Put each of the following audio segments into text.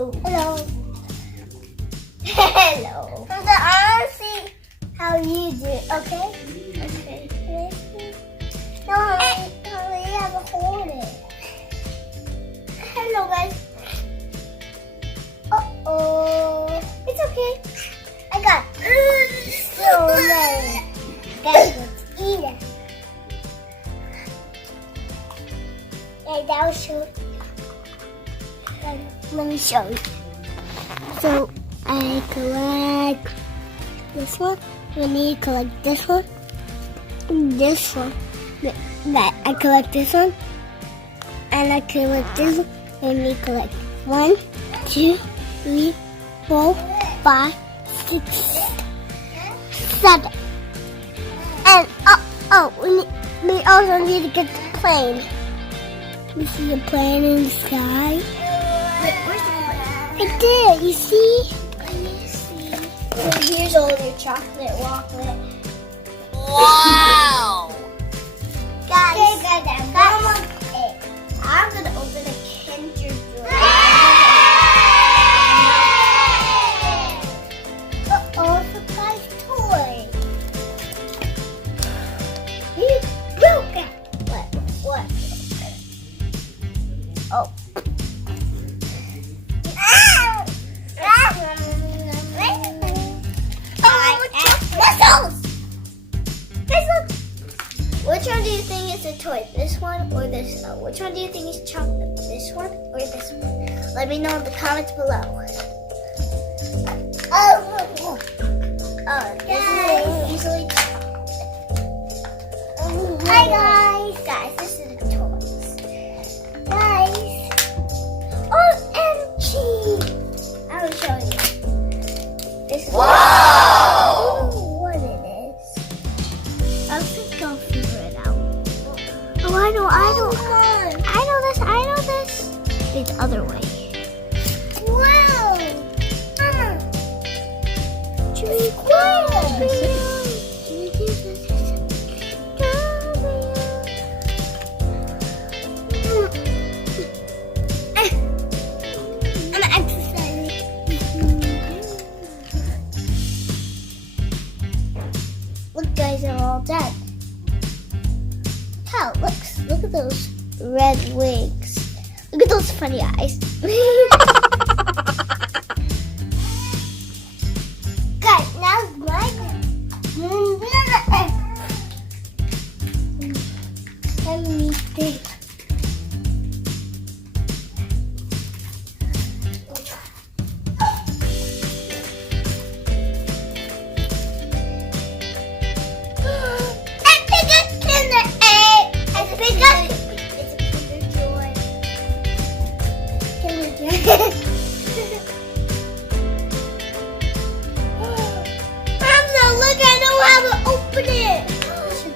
Hello. Hello. I want to see how you do. Okay. Okay. No, honey, you have to hold it. Hello, guys. It's okay. I got so many. Guys, let's eat it. Okay, that will show. Let me show you. So I collect this one. We need to collect this one. This one. I collect this one. And I collect this one. And we collect 1, 2, 3, 4, 5, 6, 7. And we also need to get the plane. You see a plane in the sky? Wait, where's the plane? Right there, you see? Let me see. Here's all your chocolate chocolate. Wow! Guys, I'm gonna open a Kinder Joy. Surprise toy. You broke it. What? Oh. Which one do you think is a toy? This one or this one? Which one do you think is chocolate? This one or this one? Let me know in the comments below. This is usually chocolate. Hi guys, this is the toys. Guys, OMG! I will show you. This is Wow! I don't know what it is. I think I'll figure it out. Oh, I know this. It's the other way. Wow! I'm exercising. Look, guys, they're all dead. How it looks. Look at those red wigs. Look at those funny eyes. Guys, now my let me think.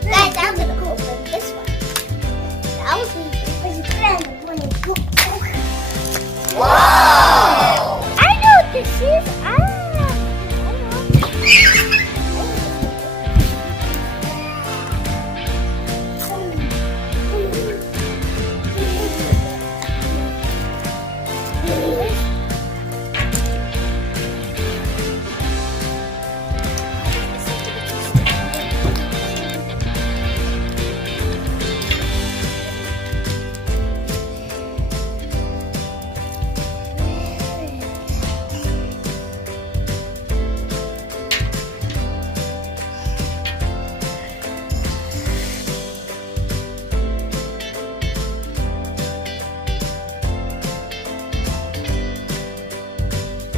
Guys, I'm gonna open this one. That was easy. Wow! I know what this is.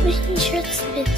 Making sure it's fit.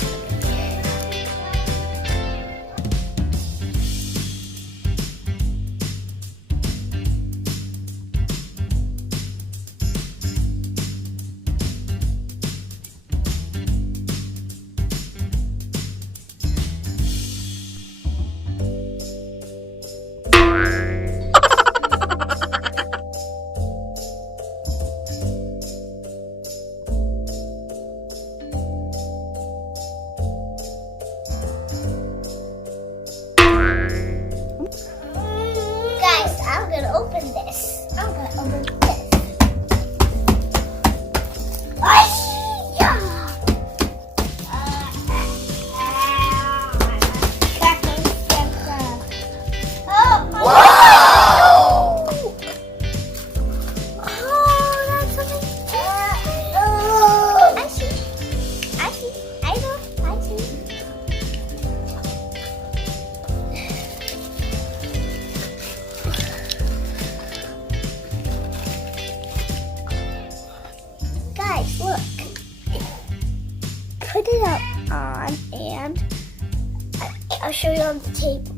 show you on the table.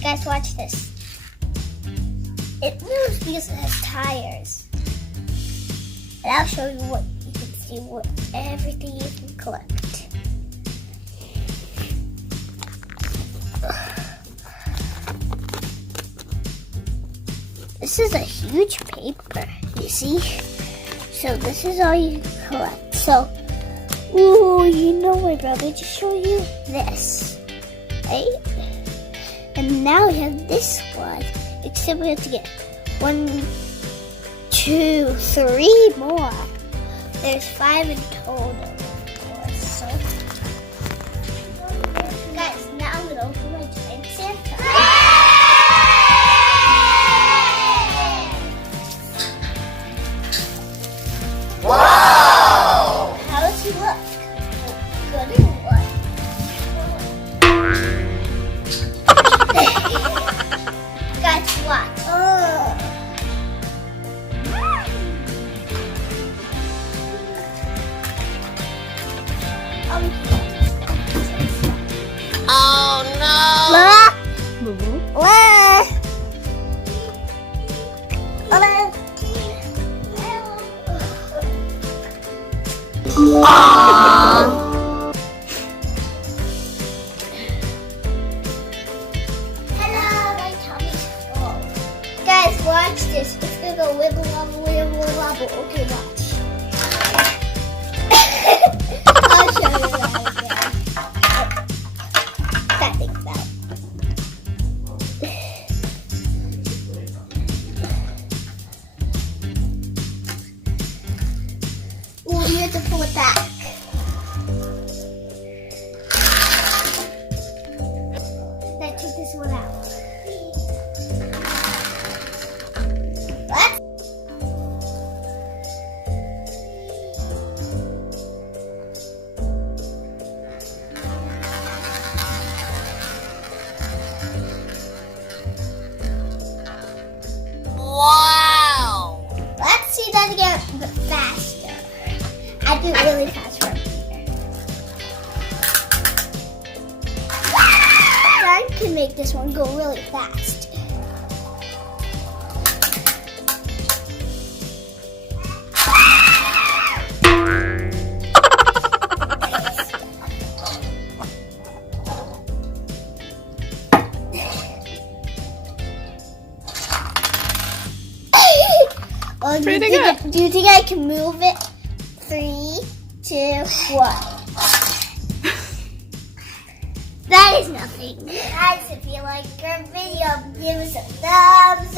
Guys, watch this. It moves because it has tires. And I'll show you what you can see, what everything you can collect. This is a huge paper, you see? So this is all you can collect. So, ooh, you know my brother just showed you this, right? And now we have this one. Except we have to get 1, 2, 3 more. There's 5 in total. So, guys, now I'm gonna open my giant Santa. Wow! How does he look? Good or what? Guys, watch. Oh no! Hello, my tummy's full. Guys, watch this. It's gonna go wibble wobble, wibble wobble. Okay, watch. I'll show you that again. That thing's out. Ooh, you have to pull it back. Let's take this one out. What? Wow! Let's see that again, but faster. I do it really fast from here. I can make this one go really fast. Oh, Pretty good. Do you think I can move it? 3, 2, 1. That is nothing. Guys, if you like our video, give us a thumbs